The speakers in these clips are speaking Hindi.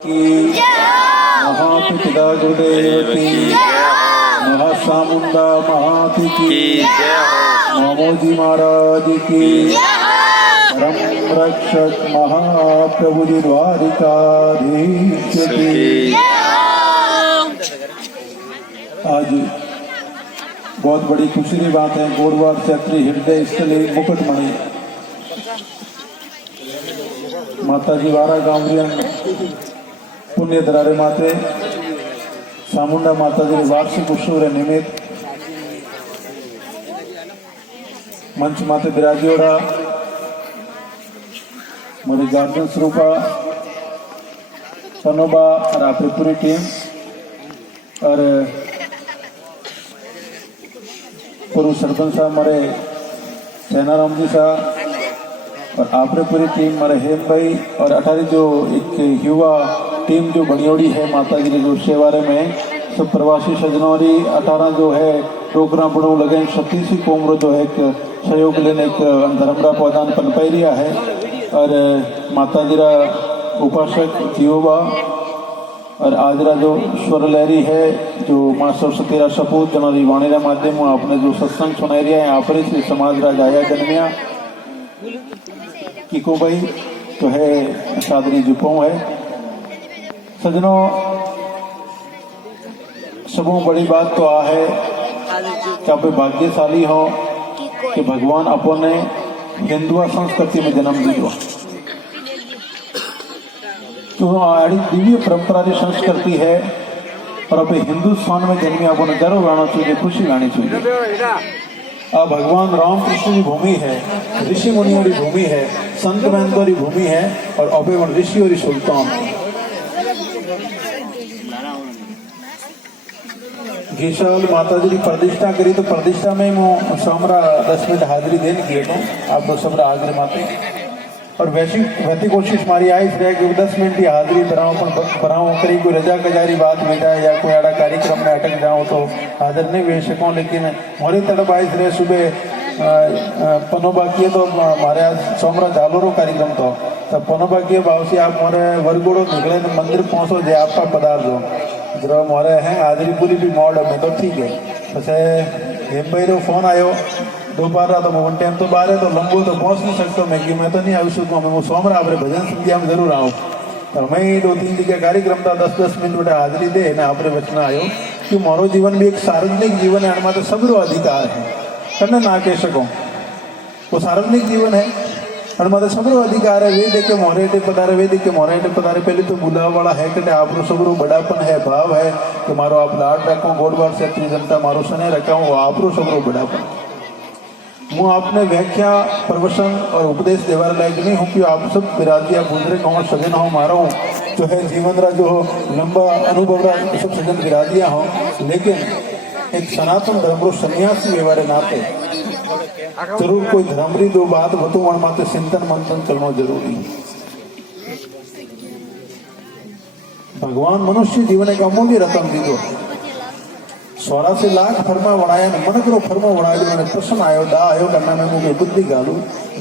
की महापिता गुरुदेव की महासामुंडा महाति की मामोजी महाराज की परम रक्षक महाप्रभु जी द्वारिकाधीश की। आज बहुत बड़ी खुशी की बात है। गोरवार क्षेत्रीय हृदय स्थली मुकुटमणि माता जी वारा गांवरियन पुण्य दरारे माते सामुंडा माता जी वार्षिक उत्सव निमित्त मंच माते बिराजीओड़ा मारी गार्डन स्वरूपा पनोबा और आपरी पूरी टीम और पूर्व सरपंच साहब मारे सैनाराम जी साहब और आपरे पूरी टीम मारे हेम भाई और अठारी जो एक युवा टीम जो बनियोड़ी है माता जी के सेवारे में सब प्रवासी सजनौरी 18 जो है प्रोग्राम बनो लगे 36 कोमरो जो है सहयोग लेने एक धर्मरा पौधान पनपाई रिया है और माता जी रा उपासक जीवोबा और आजरा जो स्वर लहरी है जो माँ सरस्वती रा सपूत जनारी वाणी रा माध्यम आपने जो सत्संग सुनाई रिया है आपरे से समाज रा जाया जन्मिया की को भाई तो है सादरी जुपो है सजनों। सबों बड़ी बात तो आ है कि आप भाग्यशाली हो कि भगवान अपने हिंदुआ संस्कृति में जन्म दियो। तो आड़ी दिव्य परंपरा की संस्कृति है और अपने हिंदुस्तान में जन्मे अपने गर्व गाना चाहिए, खुशी गानी चाहिए। आ भगवान राम कृष्ण की भूमि है, ऋषि मुनियों की भूमि है, संत महंतों की भूमि है और अपने ऋषि और सुल्तान घीसाल माता जी की प्रतिष्ठा करी। तो प्रतिष्ठा में मैं समरा 10 मिनट हाजिरी देने की तो आप लोग सब हाजिर माते और वैसी कोशिश मारी आई फिर कि 10 मिनट की हाजिरी बनाऊँ करी कोई रजा कजारी बात मिल जाए या कोई आड़ा कार्यक्रम में अटक जाऊँ तो हाजिर नहीं भेज सकूँ। लेकिन मोरी तड़प आई फिर सुबह पनोबा किए तो हमारे आज सोमरा झालोरो कार्यक्रम तो तब पनोबा किए बाबू आप मोरे वरगोड़ो निकले तो मंदिर पहुँचो जे आपका पदार्थ हो जरा मोरे हैं हाजिरी पूरी भी मॉड में तो ठीक है। वैसे हेम भाई रो फोन आयो दोपहर रहा तो मैं वन टाइम तो बाहर है तो लंबो तो पहुंच नहीं सकता मैं कि मैं तो नहीं आ सकूँ मैं वो सोमरा आपरे भजन संध्या में जरूर आऊँ। तो मैं 2-3 जगह कार्यक्रम था 10-10 मिनट बेटा हाजिरी दे ना आपरे वचना आयो कि मोरो जीवन भी एक सार्वजनिक जीवन है अणमा तो सबरो अधिकार है करने ना कह सको वो सार्वजनिक जीवन है अणमा तो सबरो अधिकार है। वे देखे मोरेटे पधारे वे देखे मोरेटे पधारे पहले तो बुलाव वाला है कि आप सबरो बड़ापन है भाव है कि मारो आप लाड रखो गोडवार से अपनी जनता मारो सने रखा हूँ आप सबरो बड़ापन मैं आपने व्याख्या प्रवचन और उपदेश देवार लायक नहीं हूँ कि आप सब विराजिया गुजरे कौन सजन हो मारो जो है जीवन रा जो लंबा अनुभव रा सब सजन विराजिया हो। लेकिन एक सनातन धर्म सन्यासी व्यवहार नाते जरूर कोई धर्मरी दो बात बतू माते चिंतन मंथन करना जरूरी। भगवान मनुष्य जीवन एक अमूल्य रतन दीदो 84 लाख फरमा वणाया मन करो फरमा वणाया मैंने प्रश्न आयो दा आयो करना मैं मुझे बुद्धि गालू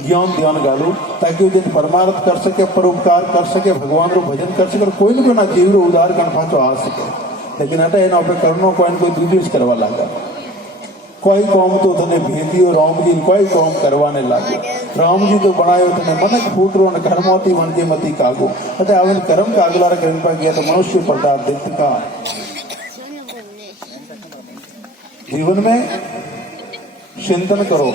ज्ञान ध्यान गालू ताकि वो दिन परमार्थ कर सके परोपकार कर सके भगवान रो भजन कर सके कोई न कोई ना जीव रो उदार कर पाचो आ सके। लेकिन अटे एना पे करनो कोई दूसरी करवा लगा कोई कौम तो तने भेदियो राम जी कोई कौम करवाने लागे राम जी तो बनायो तने मनक फूटरो ने कर्मोती वन के मती कागो अटे आवन कर्म का अगला कृपा किया तो मनुष्य प्रताप दिख का जीवन में चिंतन करो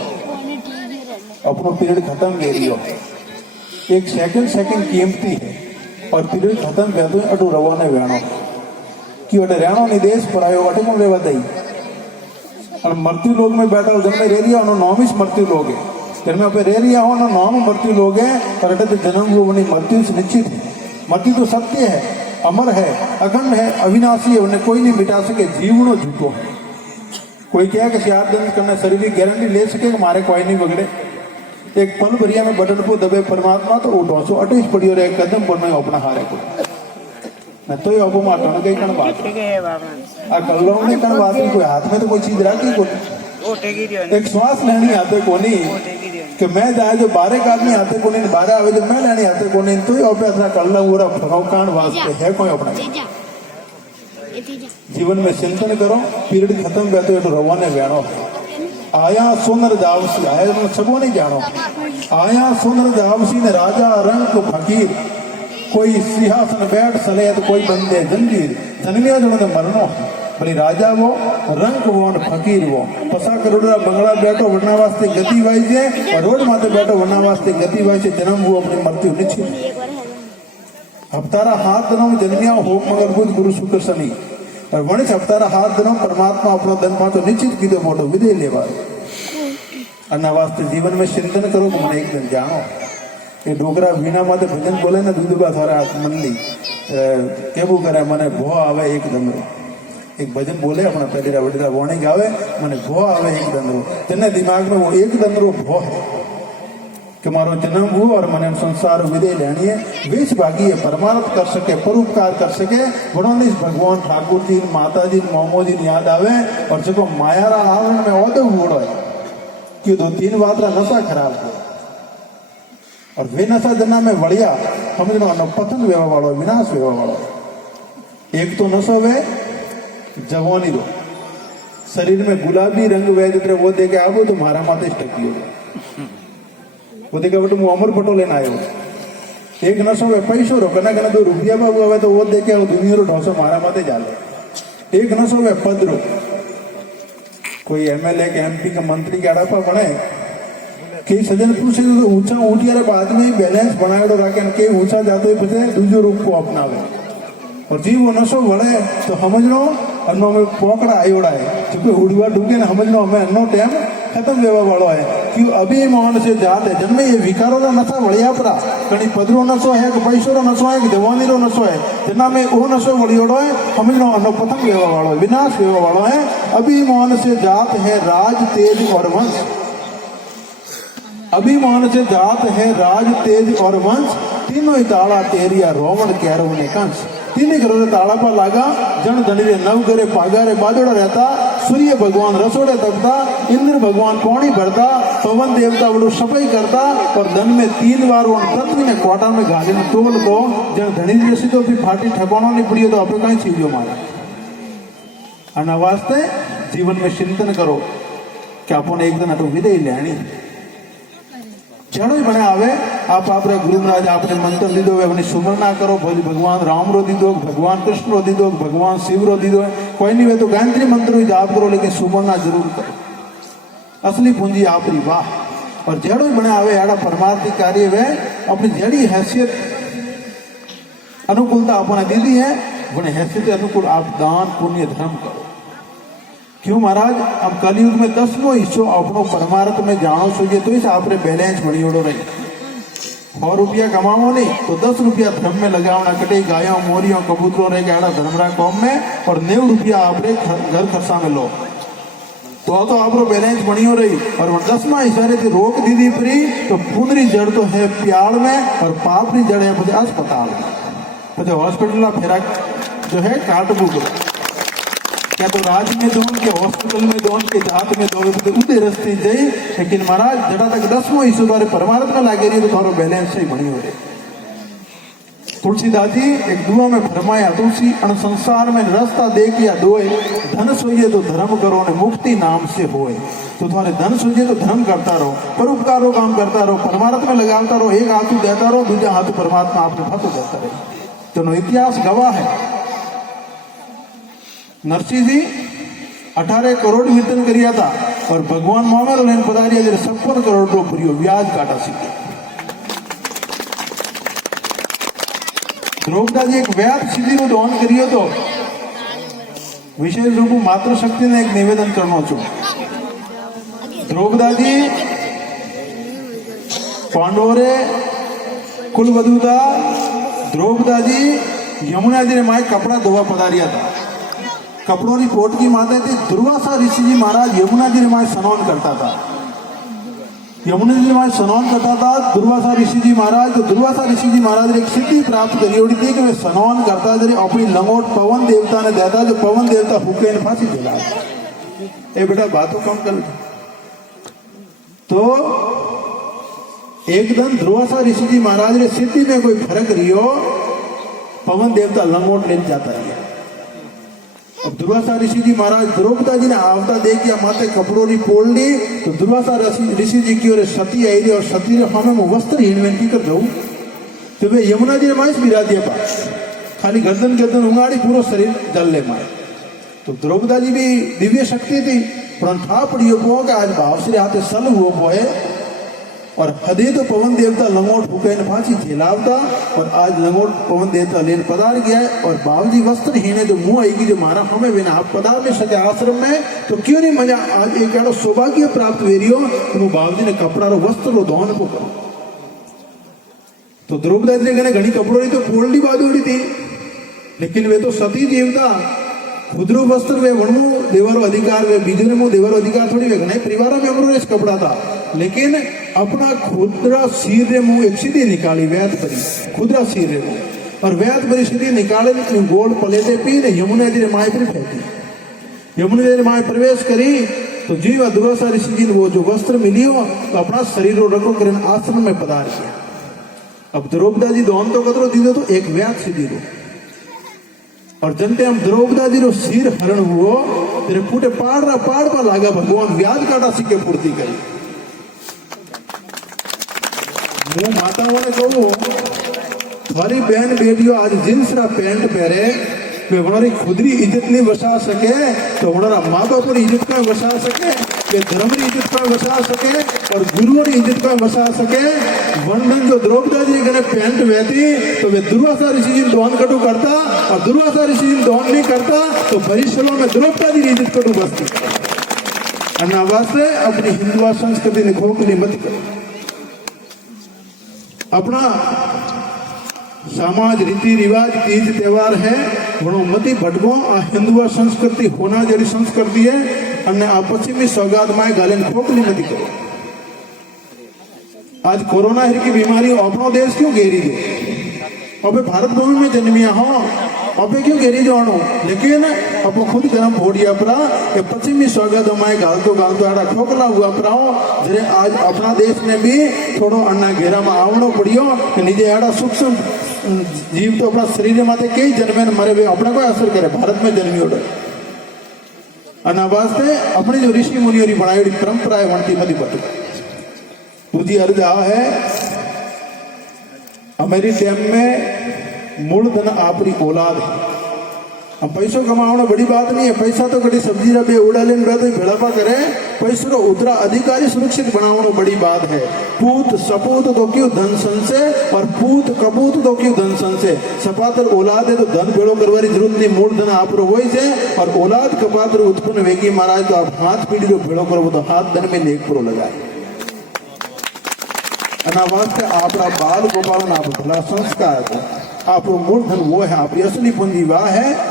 अपनो पीरियड खत्म ले लियो एक सेकंड कीमती है और पीरियड खत्म कर दो अटू रवाने वेणो कि अटे रहनो नहीं देश पर आयो अटे मुझे बधाई और मृत्यु लोग में बैठा हो जन्मे रह रिया उन्होंने नॉम ही मृत्यु लोग है जन्मे पे रह रिया हो नॉम मृत्यु लोग है और अटे तो जन्म वो बनी मृत्यु से निश्चित है। मृत्यु तो सत्य है अमर है अखंड है अविनाशी है उन्हें कोई नहीं मिटा सके जीवनो झूठो है। कोई क्या कि 4 दिन करना शरीर की गारंटी ले सके कि मारे कोई नहीं बगड़े एक पल भरिया में बटन को दबे परमात्मा तो उठो सो अटेच पड़ियो रे कदम पर मैं अपना हारे को न तो ये अबो माटन कई कण बात आ कल्लो ने कण बात कोई हाथ में तो कोई चीज रखी को एक श्वास लेनी आते कोनी कि मैं जाए जो 12 आदमी आते को नहीं 12 आवे जो मैं लेने आते को नहीं तो अभ्यास कर ला पूरा भगवान वास्ते है कोई अपना जीवन में चिंतन करो पीरियड खत्म हुआ तो रवाने बहनो आया सुंदर जावसी आया तो सबो नहीं जानो आया सुंदर जावसी ने राजा रंग फकीर कोई सिंहासन बैठ सले तो कोई बंदे जंजीर जन्मिया जो मरनो भले राजा वो रंग वो फकीर वो पसा करोड़ा बंगला बैठो वरना वास्ते गति वाई है और रोड माते बैठो वरना वास्ते गति वाई से जन्म वो अपनी मृत्यु निश्चित हफ्तारा हाथ दिनों में जन्मिया हो मगर बुध गुरु शुक्र शनि और वणिज हफ्तारा हाथ दिनों परमात्मा अपना धन पाचो निश्चित कीधो मोटो विदय लेवा अन्ना वास्ते जीवन में चिंतन करो कि मैंने एक दिन जानो ये डोगरा वीणा माते भजन बोले ना दूध का थारा हाथ मन ली केवू करे मने भो आवे एक दमरो एक भजन बोले अपना पहली वडीरा वाणी गावे मने भो आवे एक दमरो तेने दिमाग में वो एक दमरो भो है कि मारो जन्म हुआ और मन संसार विदय लेनी है वेश भागी है परमार्थ कर सके परोपकार कर सके उन्होंने भगवान ठाकुर जी माता जी मोमो जी याद आवे और जो मायारा आवरण में औदो हुड़ो है कि 2-3 बात नशा खराब हो और वे नशा जना में वड़िया समझो पतन वेवा वालों विनाश वेवा वालों एक तो नशो वे जवानी दो शरीर में गुलाबी रंग वे जितने वो देखे आवो तो मारा माते टकी हो वो देखे बट હું અમર પટો લઈને આવ્યો એક નશો વે પૈસો રો કના કના 2 રૂપિયા બાબુ હવે તો वो देखे वो दुनियारो ढोસો मारा माते ચાલે एक नशो वे पद रो कोई एमएलए के एमपी का मंत्री के आड़ा पर बने कई सज्जन पुरुष तो ऊंचा ऊंटिया बाद में बैलेंस बनाएड़ो राखे के ऊंचा जाते पछे दूसरे रूप को अपनावे और जी वो नशो वड़े तो समझ लो अन्नो में पोकड़ा आयोड़ा है जो कोई उड़वा डूबे ना समझ लो हमें अन्नो टाइम खत्म वेवा वालो है कि अभी मोहन से जात है जन्मे ये विकारो रो नशा वड़िया परा कणी पदरो नशो है कि पैसो रो नशो है कि जवानी रो नशो है जना में वो नशो वड़ियोड़ो है समझ लो अन्नो पतंग वेवा वालो विनाश वेवा वालो है अभी मोहन से जात है राज तेज और वंश अभी मोहन से जात है राज तेज और वंश तीनों ही ताला तेरिया रोमन कैरव ने कंस तीन घरों ताला पर लागा जन धनी नव घरे पागारे बाजोड़ा रहता सूर्य भगवान रसोड़े तकता इंद्र भगवान पानी भरता पवन देवता बड़ो सफाई करता और दिन में 3 बार वो पृथ्वी ने कोटा में गाली में तोल को जन धनी जैसी तो भी फाटी ठकाना नहीं पड़ी तो आप कहीं चीजों मारे अन्ना वास्ते जीवन में चिंतन करो कि आपने एक दिन अटो विदय लेनी जड़ो ही बने आवे आप आपरे गुरु महाराज आपने मंत्र दीदो अपनी सुमरना करो भगवान राम रो दीदो भगवान कृष्ण रो दीदो भगवान शिव रो दीदो कोई नहीं वे तो गायत्री मंत्र ही जाप करो लेकिन सुमरना जरूर करो असली पूंजी आपरी वाह और जड़ो ही बने आवे आड़ा परमार्थी कार्य वे अपनी जड़ी हैसियत अनुकूलता आपने दीदी है बने हैसियत अनुकूल आप दान पुण्य धर्म करो क्यों महाराज हम कलयुग में 10वां हिस्सों अपनो परमार्थ में जानो सोचे तो इस आपने बैलेंस बनी ओडो रही 100 रुपया कमाओ नहीं तो 10 रुपया धर्म में लगाओ ना कटे गायों मोरियों कबूतरों रह गया धर्मरा कौम में और 90 रुपया आपने घर खर्चा में लो तो आपको बैलेंस बनी हो रही और 10वां हिस्सा थी रोक दीदी फ्री तो पुनरी जड़ तो है प्याल में और पाप की जड़ है मुझे अस्पताल में मुझे हॉस्पिटल फेरा जो है काट बुक क्या तो राज में दोन के हॉस्पिटल में दोन के जात में दोन उदे रस्ते जाई लेकिन महाराज जड़ा तक 10वां हिस्सों द्वारे परमार्थ में लागे रही तो थारो बैलेंस सही बनी हो रही तुलसीदास जी एक दुआ में फरमाया तुलसी अन संसार में रास्ता देख या दोए धन सोइए तो धर्म करो ने मुक्ति नाम से होए तो तुम्हारे धन सोइए तो धर्म करता रहो परोपकारो काम करता रहो परमार्थ में लगाता रहो एक हाथ देता रहो दूसरा हाथ परमात्मा आपने फंस देता रहे तो इतिहास गवाह है नरसिंह जी 18 करोड़ वेतन करिया था और भगवान मामा रो लेन पधारिया जरे 56 करोड़ रो भरियो ब्याज काटा सीखे द्रौपदा जी एक व्याप सीधी रो दान करियो तो विशेष रूप मातृशक्ति ने एक निवेदन करनो छो द्रौपदा जी पांडवरे कुलवधुता द्रौपदा जी यमुना जी ने माए कपड़ा धोवा पधारिया था कपड़ों की पोट की माता थी दुर्वासा ऋषि जी महाराज यमुना जी ने स्नान करता था यमुना जी ने स्नान करता था दुर्वासा ऋषि जी महाराज तो दुर्वासा ऋषि जी महाराज ने एक सिद्धि प्राप्त करी होती थी कि वे स्नान करता जरी अपनी लंगोट पवन देवता ने देता जो पवन देवता हुके ने फांसी दिला ए बेटा बातों कम कर तो एक दिन ध्रुवासा ऋषि जी महाराज ने सिद्धि में कोई फर्क रियो, पवन देवता लंगोट ले जाता है। अब दुर्वासा ऋषि जी महाराज द्रौपदा जी ने आवता देख या माथे कपड़ों री पोल ली, तो दुर्वासा ऋषि जी की ओर सती आई और सती रे हमें में वस्त्र हीन की कर जाऊं, तो वे यमुना जी ने माइस बिरा दिया पास, खाली गर्दन गर्दन उंगाड़ी पूरा शरीर जल ले माए। तो द्रौपदा जी भी दिव्य शक्ति थी, परंतु था पड़ियो पो कि आज भाव से हाथे सल हुआ पोए और हदे तो पवन देवता लंगोट हुके ने फांसी झेलावता, और आज लंगोट पवन देवता लेन पधार गया है और बाबूजी वस्त्र हीने जो मुंह आएगी जो मारा हमें बिना आप पधार नहीं सके आश्रम में, तो क्यों नहीं मजा आज एक ऐसा सौभाग्य प्राप्त वेरियो तो वो बाबूजी ने कपड़ा रो वस्त्र रो धोन को करो। तो द्रौपदा जी ने घनी कपड़ों री तो पोलडी बाजूड़ी थी, लेकिन वे तो सती देवता खुदरू वस्त्र वे वणमु देवारो अधिकार वे बीजू ने मुंह देवारो अधिकार थोड़ी वे घने परिवार में अमरो रेस कपड़ा था, लेकिन अपना खुदरा सिर रे मुंह एक सीधी निकाली वैद परी खुदरा सिर रे मुंह और वैद परी सीधी निकाले गोल पलेटे पी ने यमुना जी ने माए पर फेंकी। यमुना जी ने माए प्रवेश करी तो जीव दुर्वासा ऋषि जी ने वो जो वस्त्र मिली हो तो अपना शरीर रो रखो कर आश्रम में पधार किया। अब द्रौपदा जी दोन तो कदरो दीदो तो एक व्याध सीधी रो और जनते हम द्रौपदा जी रो सिर हरण हुओ तेरे फूटे पाड़ पा लागा भगवान व्याध काटा सिक्के पूर्ति करी। मुंह माताओं ने कहूँ तुम्हारी बहन बेटियों आज जींस रा पैंट पहरे वे हमारी खुदरी इज्जत नहीं बचा सके तो हमारा माँ बाप की इज्जत का बचा सके, वे धर्म की इज्जत का बचा सके और गुरुओं की इज्जत का बचा सके। वर्णन जो द्रौपदा जी के पैंट बहती तो वे दुर्वासा ऋषि जी दोहन कटु करता और दुर्वासा ऋषि जी दोहन नहीं करता तो भविष्य में द्रौपदा जी की इज्जत कटु बचती। वास्ते अपनी हिंदुआ संस्कृति ने खोखली मत करो, अपना समाज रीति रिवाज तीज त्योहार है वणो मती भटको। आ हिंदुआ संस्कृति होना जड़ी संस्कृति है अने आ पश्चिमी सौगात माए गालेन खोखली मती करो। आज कोरोना की बीमारी अपनो देश क्यों घेरी है, अबे भारत भूमि में जन्मिया हो अबे क्यों घेरी जानो, लेकिन अब खुद गर्म फोड़िया परा ये पश्चिमी स्वागत हमारे गालतो आड़ा खोखला हुआ पराओ जरे आज अपना देश में भी थोड़ो अन्ना घेरा में आवनो पड़ियो कि निजे आड़ा सूक्ष्म जीव तो अपना शरीर माथे कई जन्मे मरे वे अपने को असर करे भारत में जन्मियो अना वास्ते अपनी जो ऋषि मुनियों की बनाई परंपरा है वनती मती बट दूसरी अर्ज आ है हमारी टाइम में मूल धन आपरी औलाद है। अब पैसों कमाना बड़ी बात नहीं है, पैसा तो कभी सब्जी रबे उड़ा लेन तो भेड़ापा करे, पैसों रो उतरा अधिकारी सुरक्षित बनाना बड़ी बात है। पूत सपूत तो क्यों धन संसे और पूत कपूत तो क्यों धन संसे, सपातर औलाद है तो धन भेड़ो करवारी जरूरत नहीं, मूल धन आप रो वही से और औलाद कपातर उत्पन्न वेगी महाराज तो आप हाथ पीढ़ी जो भेड़ो करो तो हाथ धन में नेक प्रो लगाए। वास्ते आपका बाल गोपालन आप भला संस्कार आप मूल धन वो है, आपकी असली पूंजी वह है।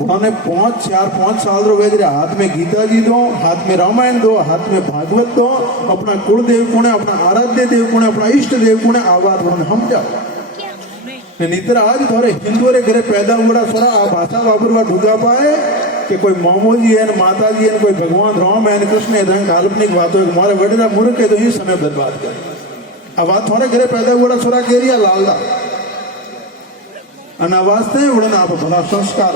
उन्होंने 5 साल रो वेद हाथ में गीता जी दो, हाथ में रामायण दो, हाथ में भागवत दो, अपना कुल देव कुण है, अपना आराध्य देव कुण है, अपना इष्ट देव कुण है, आवाज उन्होंने हम जाओ नितर आज थोड़े हिंदुओं रे घरे पैदा हुआ सोरा आ भाषा वापरवा ढूंढा पाए कि कोई मोमो जी है माता जी है कोई भगवान राम है कृष्ण है रंग काल्पनिक बात है हमारे वडेरा मूर्ख है तो ही समय बर्बाद कर। अब बात थोड़े घरे पैदा हुआ सोरा केरिया लालदा वास्ते उड़न आप भला संस्कार।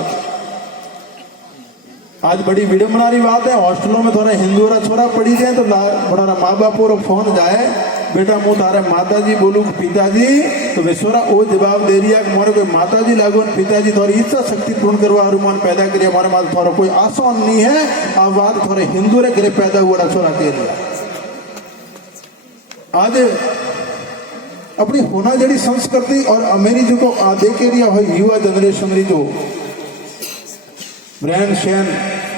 आज बड़ी विडम्बना की बात है, हॉस्टलों में थोड़ा हिंदू छोरा पड़ी जाए तो बड़ा माँ बाप और फोन जाए बेटा मुँह तारे माता जी बोलू पिताजी तो वे सोरा वो जवाब दे रही है कि मोरे कोई माता जी लागू पिताजी थोड़ी इच्छा शक्ति पूर्ण करवा मन पैदा करिए हमारे माल थोड़ा कोई आसान नहीं है। अब बात थोड़े हिंदू रे घरे पैदा हुआ छोरा के लिया आज अपनी होना जड़ी संस्कृति और अमेरी जो को आधे के लिया हो युवा जनरेशन री जो ब्रैंड शैन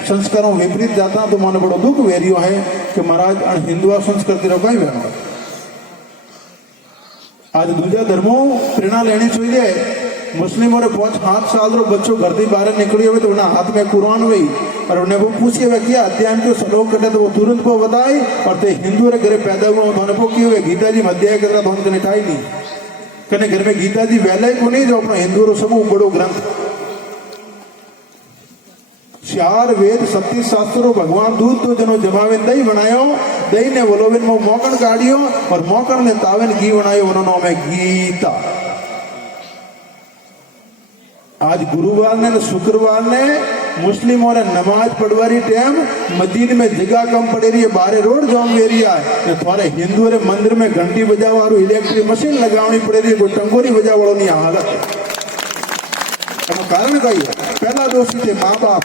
संस्कारों विपरीत जाता तो माने बड़ो दुख वेरियो है कि महाराज हिंदुआ संस्कृति रो कई बहनो आज दूसरा धर्मों प्रेरणा लेनी चाहिए। मुस्लिमों ने 5 साल रो बच्चों घर से बाहर निकली हुए तो उन्हें हाथ में कुरान हुई और उन्हें वो पूछिए हुए किया अध्ययन को श्लोक करते तो वो तुरंत को बताए और ते हिंदू रे घरे पैदा हुआ उन्होंने वो किए हुए गीता जी मध्याय कर तो उनके निठाई नहीं कने घर में गीता जी वैला को नहीं जो अपना हिंदू रो सब बड़ो ग्रंथ 4 वेद 37 शास्त्रों भगवान दूध तो जनो जमावे नहीं बनायो दही ने वलोविन में मोकण काढ़ियो और मोकण ने तावेन घी बनायो उन्होंने में गीता। आज गुरुवार ने शुक्रवार ने मुस्लिमों ने नमाज पढ़वारी टाइम मस्जिद में जगह कम पड़ी रही है, बारे रोड जाम एरिया है, थोड़े हिंदू रे मंदिर में घंटी बजावारू इलेक्ट्रिक मशीन लगावनी पड़ी रही है, कोई टंगोरी बजावाड़ो नहीं हालत है। कारण कही है, पहला दोषी थे माँ बाप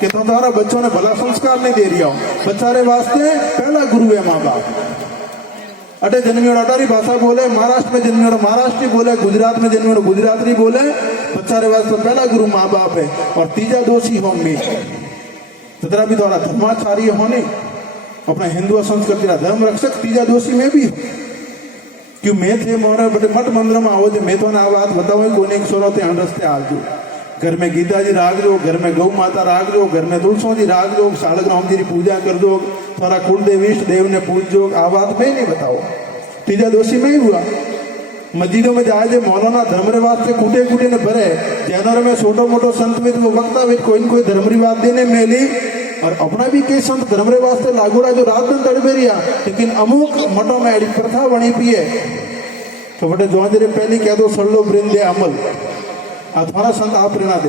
कि तुम्हारा बच्चों ने भला संस्कार नहीं दे रहा हो। बच्चारे वास्ते पहला गुरु है माँ बाप। अटे जन्मियोड़ अटारी भाषा बोले, महाराष्ट्र में जन्मियोड़ महाराष्ट्री बोले, गुजरात में जन्मियोड़ गुजराती बोले, बच्चारे वास्ते पहला गुरु माँ बाप है। और तीजा दोषी हो मैं, जितना भी थोड़ा धर्माचार्य होने अपना हिंदू संस्कृति का धर्म रक्षक, तीजा दोषी में भी क्यों मैं थे मोरे बड़े मठ मंदिर में आओ, मैं तो ना बात बताऊँ कोने सोरते रस्ते आजो, घर में गीता जी राग दो, घर में गौ माता राग दो, घर में तुलसों जी राग दो, सालक राम जी की पूजा कर दो, थोड़ा कुल देव इष्ट देव ने पूज दो। आ बात में नहीं बताओ, तीजा दोषी में ही हुआ। मस्जिदों में जाए मौलाना धर्म रिवाज से कूटे कूटे ने भरे, जैनों में छोटो मोटो संत में वो वक्ता में कोई न कोई धर्म रिवाज देने में ली, और अपना भी कई संत धर्म रिवाज से लागू रहा जो रात दिन तड़बे रिया, लेकिन अमुक मठों में एडी प्रथा बनी पी है। तो बटे जो जरे पहली कह दो सल्लो वृंदे अमल, अथवारा संत आप प्रेरणा दे,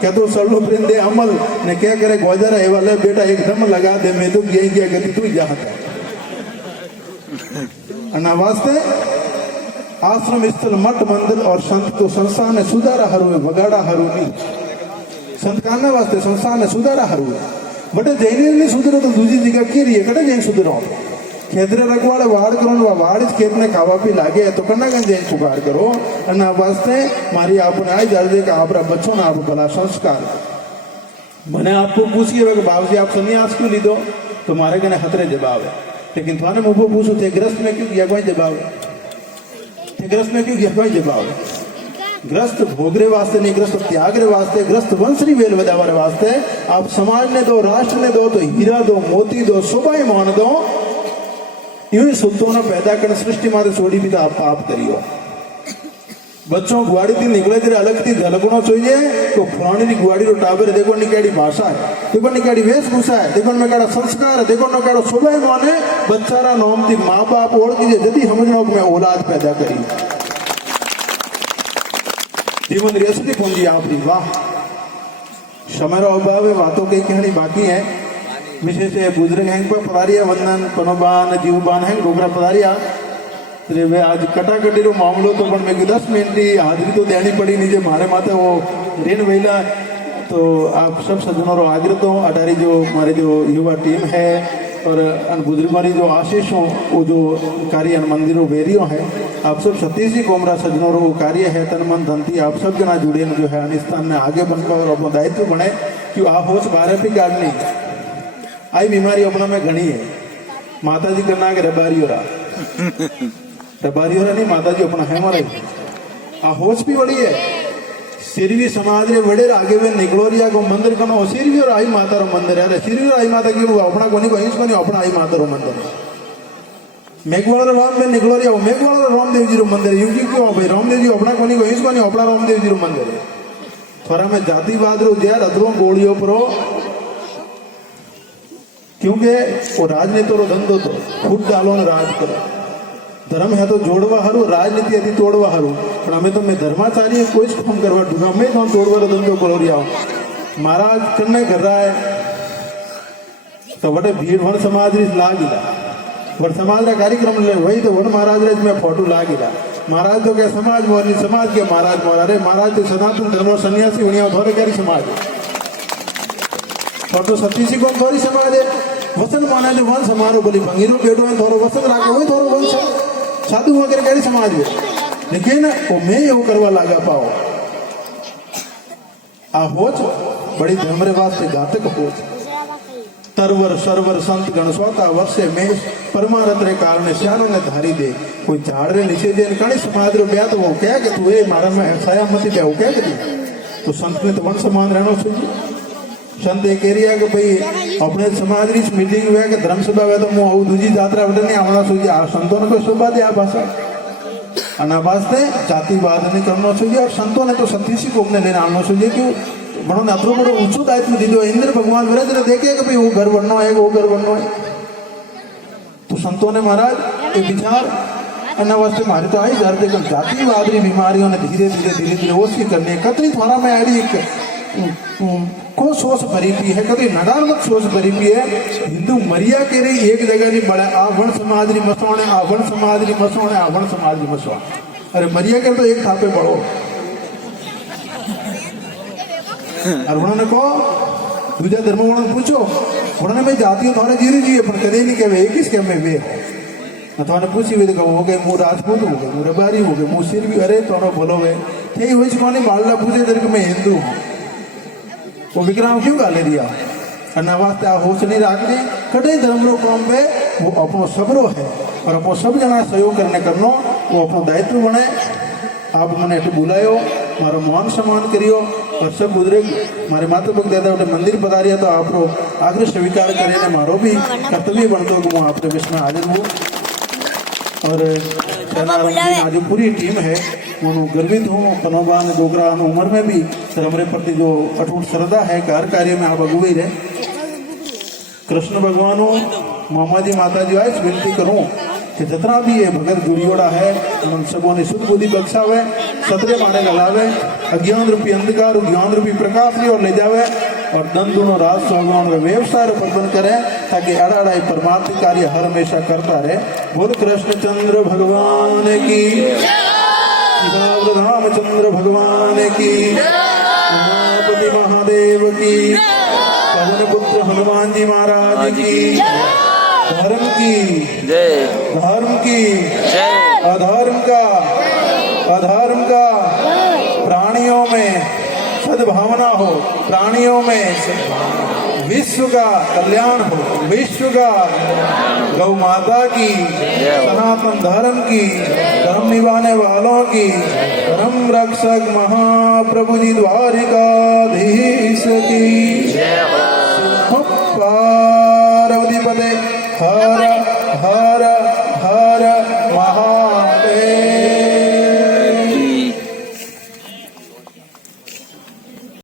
क्या तो सल्लो वृंदे अमल ने क्या करे गोजर है वाले बेटा एकदम लगा दे, मैं तो यही क्या गति तू जाता अन्ना वास्ते आश्रम स्थल मठ मंदिर और संत तो संस्थान ने सुधारा हरू वगाड़ा हरू नहीं, संत काने वास्ते संस्थान ने सुधारा हरू बटे जैन नहीं सुधरो तो दूसरी जगह की रही है कटे जैन सुधरो खेतरे रखवाड़े वाड़ करो वाड़ खेत ने खावा पी लागे तो कन्ना कहीं जैन पुकार करो। अन्ना वास्ते मारी आपने आई दर्जे का आपरा बच्चों ना आप भला संस्कार मैंने आपको पूछिए बाबू जी आप सन्यास क्यों ली दो, तुम्हारे कने खतरे जवाब है, लेकिन थाने मुझे पूछो थे ग्रस्त में क्यों किया कोई जवाब है, ग्रस्त में क्यों किया कोई जवाब है। ग्रस्त भोगरे वास्ते नहीं, ग्रस्त त्यागरे वास्ते, ग्रस्त वंशरी वेल बजावारे वास्ते। आप समाज ने दो, राष्ट्र ने दो, तो हीरा दो, मोती दो, सुबाई मान दो, यूं सुतों ना पैदा कर सृष्टि मारे सोड़ी भी तो आप पाप करियो। बच्चों गुआड़ी थी निकले तेरे अलग थी झलकना चाहिए तो पुरानी की गुआड़ी रो टाबर देखो निकाड़ी भाषा है, देखो निकाड़ी वेशभूषा है, देखो न काड़ा संस्कार है, देखो न काड़ा सुबह माने बच्चारा नोम थी माँ बाप ओढ़ कीजिए जल्दी समझना कि मैं औलाद पैदा करी जीवन रियसती पूंजी आपकी। वाह समय अभाव है, बातों की कहनी बाकी है। विशेष बुजुर्ग हैं पर पधारिया वंदन पनोबान जीवबान है डोगरा पधारिया वे आज कटाकटी रो मामलो तो पण मैं 10 मिनट की हाजिरी तो देनी पड़ी नीचे मारे माथे वो रेन वेला। तो आप सब सज्जनों रो आग्रह तो अटारी जो हमारे जो युवा टीम है और बुजुर्गों की जो आशीष हो वो जो कार्य मंदिरों वेरियो है, आप सब सतीश जी कोमरा सज्जनों रो कार्य है तन मन धनती आप सब जना जुड़े जो है अनिस्तान में आगे बनकर और अपना दायित्व बने क्यों आप होश बारह भी काटनी आई बीमारी अपना में घनी है। माता जी करना के रबारी हो नहीं, माता जी अपना है हमारे आ होश भी बड़ी है। सिरवी समाज रे बड़े आगे में निकलोरिया को मंदिर कनो सिरवी और आई माता रो मंदिर है, सिरवी और आई माता की अपना कोनी को इसको नहीं अपना आई माता रो मंदिर। मेघवाड़ा राम में निकलोरिया मेघवाड़ा रामदेव जी रो मंदिर यूं क्यों भाई रामदेव जी अपना कोनी को इसको नहीं अपना रामदेव जी रो मंदिर। थोड़ा में जातिवाद रो दिया रतरों गोलियों परो क्योंकि वो राजनीति रो धंधो तो फूट डालो ने राज करो, धर्म है तो जोड़वा हरू राजनीति यदि तोड़वा हरू पर हमें तो मैं धर्माचार्य कोई काम करवा दूंगा मैं तो तोड़वा धंधो करो रिया महाराज करने कर रहा है। तो बड़े भीड़ वन समाज लागिला वर समाज का कार्यक्रम ले वही तो वन महाराज रे में फोटो लागिला महाराज तो क्या समाज मोरनी समाज के महाराज मोरा रे महाराज तो सनातन धर्म सन्यासी होनिया थोड़े क्या समाज फोटो सतीशी को थोड़ी समाज है वसन माना जो वन समारोह बोली भंगीरो बेटो में थोड़ो वसन राखो वही थोड़ो वंश साधु वगैरह कैसी समाज में, लेकिन वो मैं यो करवा लागा पाओ आ होच बड़ी धर्मरे वास्ते घातक होच तरवर सरवर संत गण स्वता वर्षे में परमारथ रे कारण श्यानो ने धारी दे कोई झाड़ रे नीचे दे कणी समाज रो ब्याह तो वो क्या कि तू ए मारा में छाया मती पे वो क्या कि तो संत ने तो मन समान रहना चाहिए। संत एक एरिया के भाई अपने समाज की मीटिंग हुआ कि धर्म सभा हुआ तो मुझे दूसरी यात्रा बटे नहीं आना चाहिए आ संतों ने कोई शोभा दिया भाषा अनावास्ते जातिवाद नहीं करना चाहिए और संतों ने तो सतीशी को अपने लेना आना चाहिए क्यों बड़ो ने बड़ो ऊंचो दायित्व दी दो इंद्र भगवान विराज ने देखे कि भाई वो घर बनना है वो घर बनना है संतों ने महाराज ये विचार अन्ना वास्ते मारे तो आई जर देखो जातिवाद री बीमारियों ने धीरे धीरे ओसी करने कतरी थोड़ा में आड़ी एक को सोच भरी पी है कतरी नकारात्मक सोच भरी पी है हिंदू मरिया के रही एक जगह नहीं बड़ा आ वर्ण समाज री मसवाने आ वर्ण समाज री मसवाने आ वर्ण समाज री मसवाने अरे मरिया के तो एक थापे पड़ो और उन्होंने कहो दूजा धर्म उन्होंने पूछो उन्होंने मैं जाती थोड़ा जीरी जी पर कदे नहीं कहे किस के में वे तो पूछी हुई तो हो गए मुँह राजपूत हो गए मुँह रबारी हो गए मुँह सिर भी अरे थोड़ा बोलो वे थे हुई कौन बालला पूछे तेरे को मैं हिंदू हूँ वो विक्रम क्यों गाले दिया अन्ना वास्ते आ होश नहीं रखने कटे धर्म रो काम पे वो अपनो सबरो है और अपनो सब जना सहयोग करने करनो वो अपनो दायित्व बने आप मैंने बुलायो मारो मान सम्मान करियो और सब गुजरे मारे माता भक्त दादा उठे मंदिर पधारिया तो आप आग्रह स्वीकार करे ने मारो भी कर्तव्य बनतो कि मैं आपके विश्व में हाजिर हूँ और आज जो पूरी टीम है उन्होंने गर्वित हूँ पनोबा ने डोगरा उम्र में भी सर हमारे प्रति जो अटूट श्रद्धा है हर कार्य में आप अगुवे रहे कृष्ण भगवान मामा जी माता जी आए विनती करूँ कि जितना भी ये भगत जुड़ियोड़ा है उन सबों ने शुद्ध बुद्धि बख्शावे सतरे माने लगावे अज्ञान रूपी अंधकार ज्ञान रूपी प्रकाश की ओर ले जावे और दन दोनों राज भगवान का व्यवसाय प्रबंध करे ताकि अड़ाई परमात्म कार्य हर हमेशा करता रहे बोल कृष्णचंद्र भगवान की रामचंद्र भगवान की उमापति महादेव की पवन पुत्र हनुमान जी महाराज की धर्म की धर्म की अधर्म का प्राणियों में सद्भावना हो प्राणियों में विश्व का कल्याण हो विश्व का गौ माता की सनातन धर्म की धर्म निभाने वालों की धर्म रक्षक महाप्रभु जी द्वारिकाधीश की पार्वती पदे हर